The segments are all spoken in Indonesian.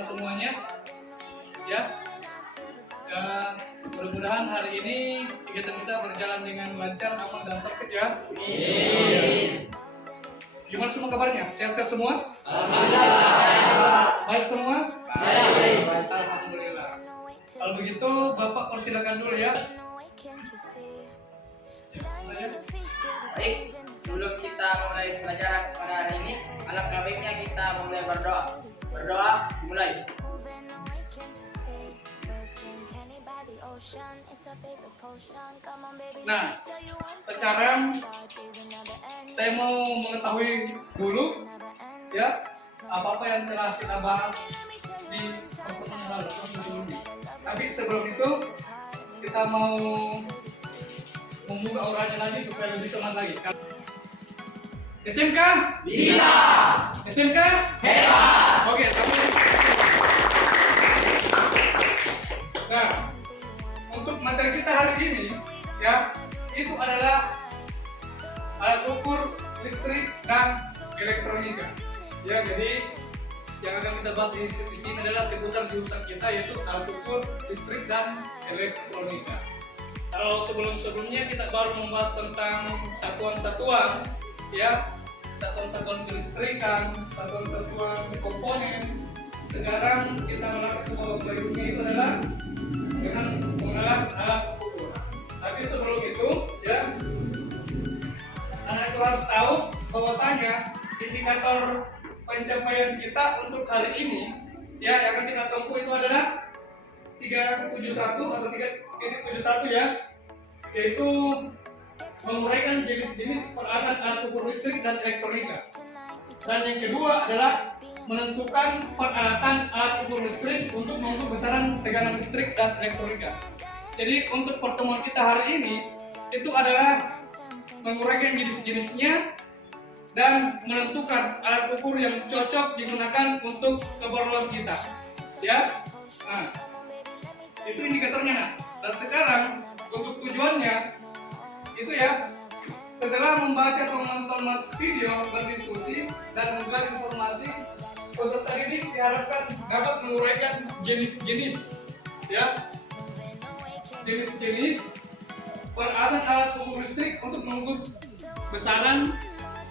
saudara semuanya, ya. Dan mudah-mudahan hari ini kegiatan kita berjalan dengan lancar, aman dan tertib ya. Amin. Gimana semua kabarnya? Sehat-sehat semua? Alhamdulillah. Baik semua? Baik. Alhamdulillah. Kalau begitu Bapak persilakan dulu ya. Baik, sebelum kita mulai pelajaran pada hari ini, alangkah baiknya kita mulai berdoa. Berdoa dimulai. Nah, sekarang saya mau mengetahui dulu ya apa-apa yang telah kita bahas di pertemuan yang lalu. Tapi sebelum itu kita mau membuka auranya lagi supaya lebih semangat lagi. SMK? Bisa. SMK? Hebat. Oke, tapi nah, untuk materi kita hari ini ya, itu adalah alat ukur listrik dan elektronika. Ya, jadi yang akan kita bahas di sini adalah seputar jurusan kita, yaitu alat ukur listrik dan elektronika. Kalau sebelumnya kita baru membahas tentang satuan-satuan, ya, satuan-satuan kelistrikan, satuan-satuan komponen. Sekarang kita melakukan ke babak berikutnya, itu adalah dengan mengenal alat ukur. Tapi sebelum itu, ya, anak itu harus tahu bahwasanya indikator pencapaian kita untuk hari ini, ya, yang akan kita tempuh itu adalah 371 atau 3.71 ya, yaitu menguraikan jenis-jenis peralatan alat ukur listrik dan elektronika. Dan yang kedua adalah menentukan peralatan alat ukur listrik untuk mengukur besaran tegangan listrik dan elektronika. Jadi untuk pertemuan kita hari ini itu adalah menguraikan jenis-jenisnya dan menentukan alat ukur yang cocok digunakan untuk keperluan kita. Ya, nah, itu indikatornya. Nah, dan sekarang untuk tujuannya itu ya, setelah membaca atau menonton video, berdiskusi dan menggali informasi, peserta didik diharapkan dapat menguraikan jenis-jenis, ya, jenis-jenis peralatan alat ukur listrik untuk mengukur besaran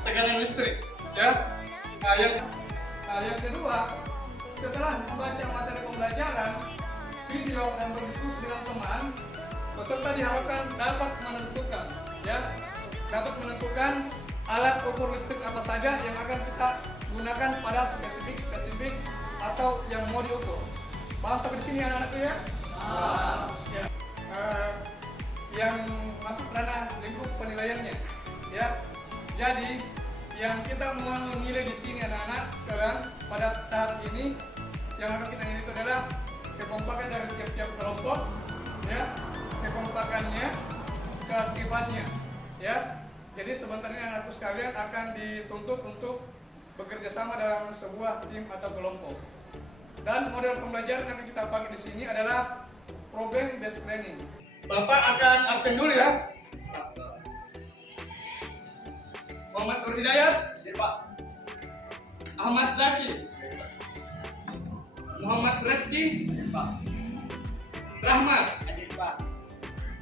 tegangan listrik, ya. Nah, yang kedua, setelah membaca materi pembelajaran, video dan berdiskusi dengan teman, peserta diharapkan dapat menentukan, ya, dapat menentukan alat ukur listrik apa saja yang akan kita gunakan pada spesifik atau yang mau diukur. Paham sampai di sini anak-anakku ya? Ya. Yang masuk ranah lingkup penilaiannya, ya. Jadi yang kita menilai di sini anak-anak sekarang pada tahap ini, yang akan kita nilai itu adalah kekompakan dari tiap-tiap kelompok, ya, kekompakannya, keaktifannya, ya. Jadi sebentar ini anakku sekalian akan dituntut untuk bekerja sama dalam sebuah tim atau kelompok. Dan model pembelajaran yang kita pakai di sini adalah problem based planning. Bapak akan absen dulu ya. Muhammad Nur Hidayat, ya, Pak. Ahmad Zaki, Muhammad Reski, ya, Pak. Rahmat, ya, Pak.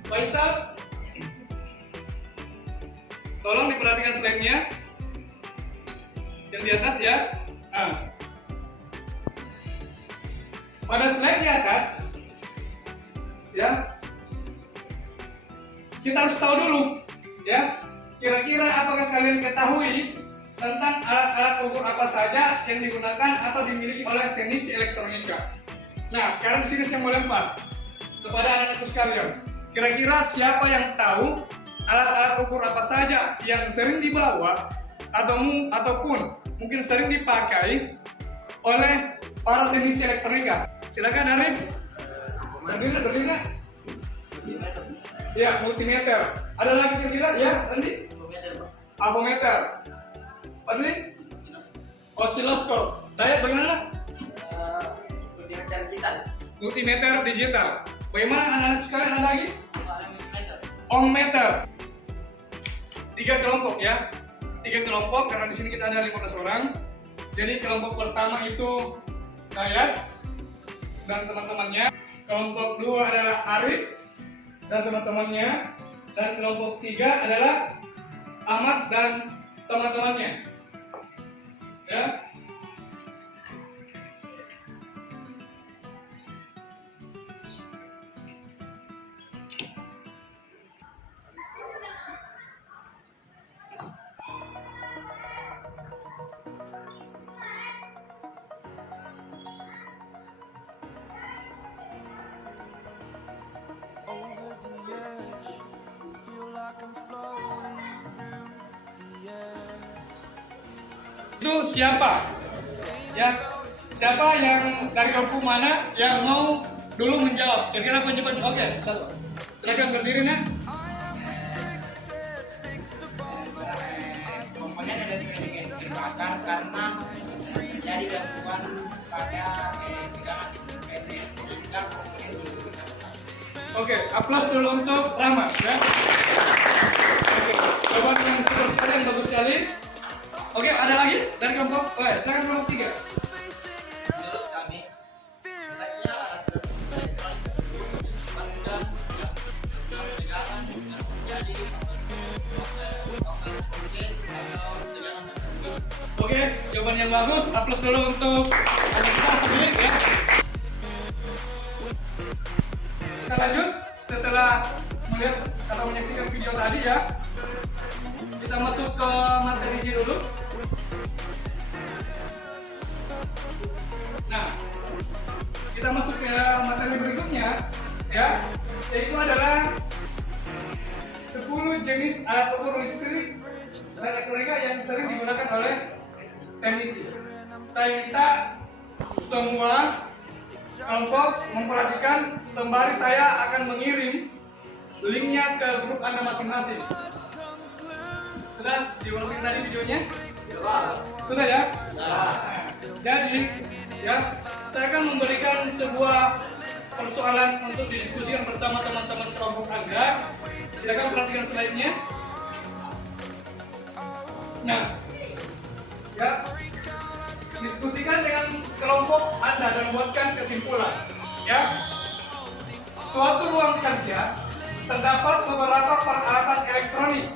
Faisal. Tolong diperhatikan slide-nya yang di atas ya. Nah, pada slide di atas, ya, kita harus tahu dulu, ya, kira-kira apakah kalian ketahui tentang alat-alat ukur apa saja yang digunakan atau dimiliki oleh teknisi elektronika. Nah, sekarang di sini saya mau lempar kepada anak-anakku sekalian. Kira-kira siapa yang tahu alat-alat ukur apa saja yang sering dibawa ataupun mungkin sering dipakai oleh para teknisi elektronika? Silakan Arif. Berdiri. Ya, multimeter. Ada lagi kira-kira? Ya, Andi? Avometer. Fadli? Osiloskop. Saya bagaimana? Multimeter digital. Multimeter digital. Bagaimana anak-anak sekalian, ada lagi? Ohmmeter. 3 kelompok ya. 3 kelompok karena di sini kita ada 15 orang. Jadi kelompok pertama itu Dayat dan teman-temannya. Kelompok 2 adalah Arif dan teman-temannya. Dan kelompok 3 adalah Ahmad dan teman-temannya. Ya. Over the edge, feel like I'm floating through the air. Itu siapa? Ya, siapa yang dari kelompok mana yang mau dulu menjawab? Kira-kira penjawab. Oke, silakan berdiri nah. Komponen dari kategori bakar karena jadi gangguan pada tegangan listrik sehingga komponen itu bisa Oke, aplaus dulu untuk Rahmat ya. Oke, jawaban yang super sekali, yang bagus sekali. Oke, ada lagi dari kelompok? Oke, silakan kelompok 3. menurut kami sebaiknya alat elektronik tersebut disebabkan tegangan jadi lokal voltage atau tegangan tersebut. Oke, jawaban yang bagus. Aplaus dulu untuk adik kita sendiri ya. Kita lanjut setelah melihat atau menyaksikan video tadi ya. Kita masuk ke materinya dulu. Nah, kita masuk ke materi berikutnya ya, yaitu adalah 10 jenis alat ukur listrik dan elektronika yang sering digunakan oleh teknisi. Saya minta semua kelompok memperhatikan sembari saya akan mengirim linknya ke grup Anda masing-masing. Sudah diulangi tadi videonya? Sudah ya? Jadi ya, saya akan memberikan sebuah persoalan untuk didiskusikan bersama teman-teman kelompok Anda. Silakan perhatikan slide-nya. Nah, ya, diskusikan dengan kelompok Anda dan buatkan kesimpulan. Ya, suatu ruang kerja terdapat beberapa peralatan elektronik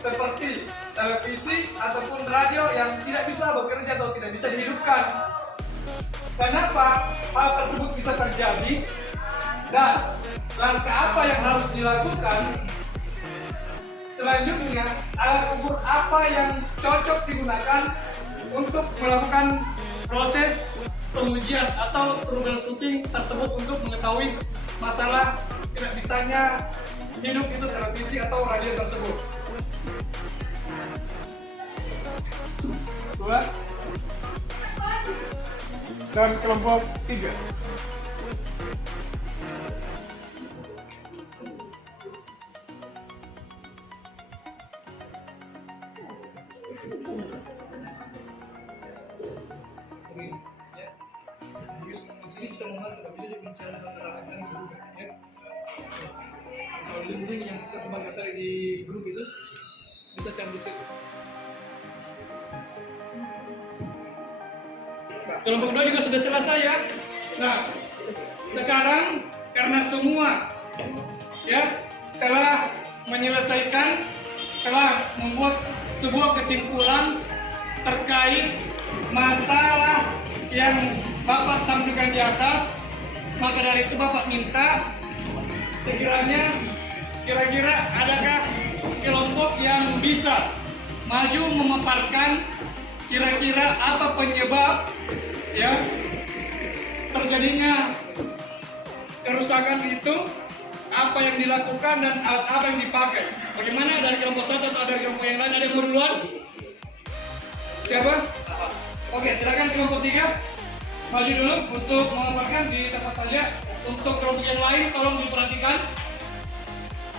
seperti televisi ataupun radio yang tidak bisa bekerja atau tidak bisa dihidupkan. Kenapa hal tersebut bisa terjadi dan langkah apa yang harus dilakukan? Selanjutnya, alat ukur apa yang cocok digunakan untuk melakukan proses pengujian atau troubleshooting tersebut untuk mengetahui masalah tidak bisanya hidup itu televisi atau radio tersebut. Dua dan kelompok 3. Di sini bisa mengenal, tidak bisa dibicara antara di grup ya. Kalau link yang bisa sebar materi di grup itu bisa cari di situ. Kelompok 2 juga sudah selesai ya. Nah, sekarang karena semua ya telah menyelesaikan, telah membuat sebuah kesimpulan terkait masalah yang Bapak tampilkan di atas, maka dari itu Bapak minta sekiranya kira-kira adakah kelompok yang bisa maju memaparkan kira-kira apa penyebab ya terjadinya kerusakan itu, apa yang dilakukan dan alat apa yang dipakai. Bagaimana dari kelompok 1 atau dari kelompok yang lain? Ada yang mau duluan? Siapa? Oke, silakan kelompok 3 maju dulu untuk memaparkan di tempat saja. Untuk kelompok yang lain tolong diperhatikan.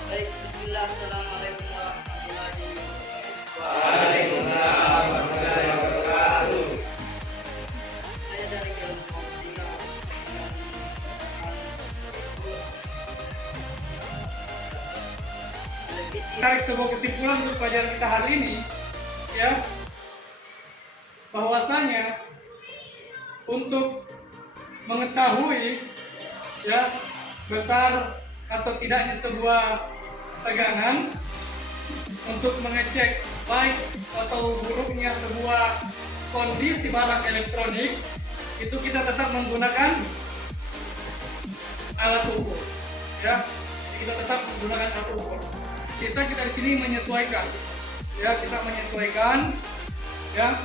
Baik, bismillah, assalamualaikum warahmatullahi wabarakatuh. Waalaikumsalam warahmatullahi wabarakatuh. Saya dari kelompok 3. Tarik sebuah kesimpulan untuk pelajaran kita hari ini ya, bahwasanya untuk mengetahui ya besar atau tidaknya sebuah tegangan, untuk mengecek baik atau buruknya sebuah kondisi barang elektronik, itu kita tetap menggunakan alat ukur ya. Kita tetap menggunakan alat ukur. Kita di sini menyesuaikan ya, kita menyesuaikan ya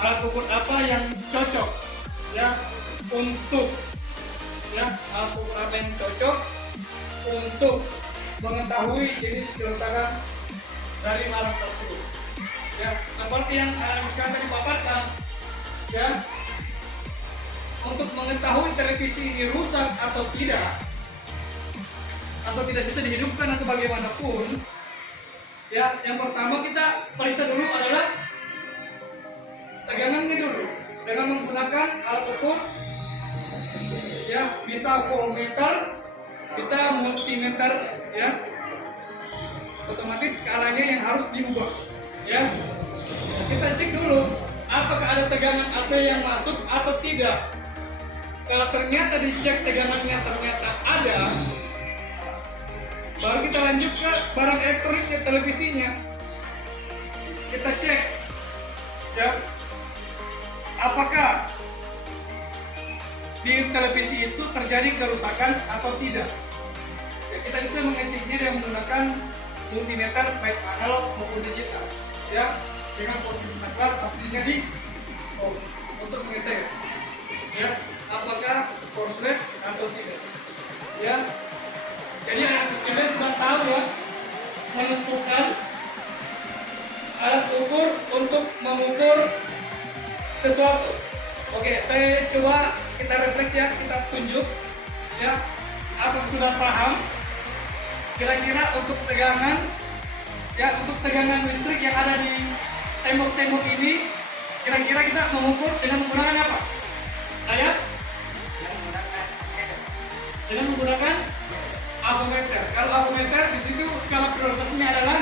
alat ukur apa yang cocok ya untuk ya alat ukur apa yang cocok untuk mengetahui jenis keretakan dari barang tersebut ya, seperti yang sekarang tadi paparkan ya. Untuk mengetahui televisi ini rusak atau tidak bisa dihidupkan atau bagaimanapun ya, yang pertama kita periksa dulu adalah tegangannya dulu dengan menggunakan alat ukur ya, bisa voltmeter, bisa multimeter ya. Otomatis skalanya yang harus diubah ya. Kita cek dulu apakah ada tegangan AC yang masuk atau tidak. Kalau ternyata dicek tegangannya ternyata ada, baru kita lanjut ke barang elektroniknya, televisinya. Kita cek ya apakah di televisi itu terjadi kerusakan atau tidak ya. Kita bisa mengeceknya dengan menggunakan multimeter baik analog maupun digital ya, dengan posisi saklar pastinya di untuk mengetes ya apakah korslet atau tidak ya. Jadi kita sudah tahu ya menentukan alat ukur untuk mengukur sesuatu. Oke, saya coba kita refleksi ya, kita tunjuk ya, apakah sudah paham kira-kira untuk tegangan ya, untuk tegangan listrik yang ada di tembok-tembok ini, kira-kira kita mengukur dengan menggunakan apa? Ayat? Dengan menggunakan avometer. Kalau avometer di situ skala prioritasnya adalah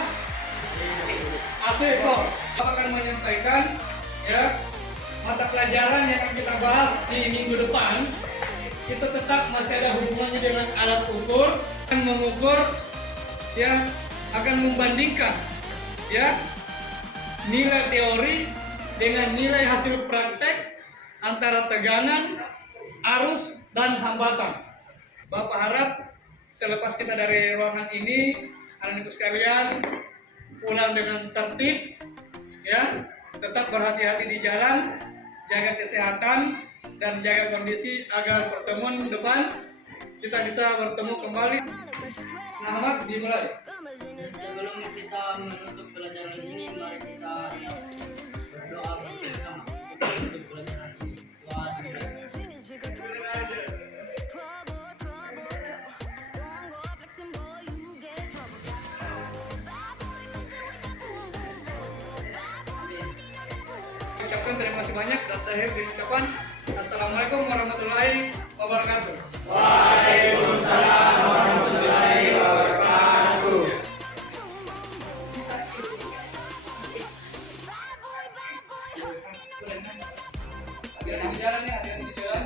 AC. Kita akan menyampaikan ya mata pelajaran yang akan kita bahas di minggu depan. Itu tetap masih ada hubungannya dengan alat ukur, akan mengukur ya, akan membandingkan ya nilai teori dengan nilai hasil praktek antara tegangan, arus, dan hambatan. Bapak harap selepas kita dari ruangan ini, anak-anakku sekalian pulang dengan tertib ya, tetap berhati-hati di jalan, jaga kesehatan dan jaga kondisi agar pertemuan depan kita bisa bertemu kembali. Nah, Mas, dimulai. Sebelum kita menutup pelajaran ini, mari kita berdoa bersama untuk pelajaran ini. Ucapkan terima kasih banyak dan saya ucapkan Assalamualaikum warahmatullahi wabarakatuh. Waalaikumsalam warahmatullahi wabarakatuh. Hati-hati di jalan ya, hati-hati di jalan.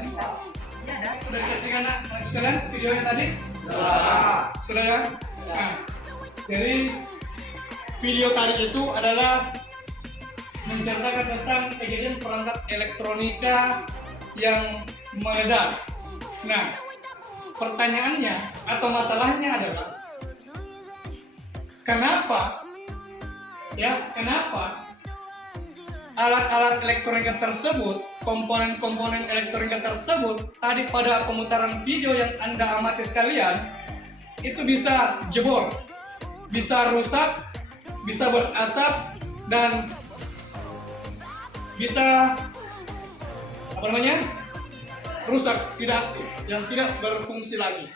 Sudah disaksikan anak sekalian videonya tadi? Sudah ya? Nah, jadi video tadi itu adalah menceritakan tentang kejadian perangkat elektronika yang meledak. Nah, pertanyaannya atau masalahnya adalah kenapa alat-alat elektronika tersebut, komponen-komponen elektronika tersebut tadi pada pemutaran video yang Anda amati sekalian itu bisa jebol, bisa rusak, bisa berasap, dan bisa rusak, tidak aktif, yang tidak berfungsi lagi.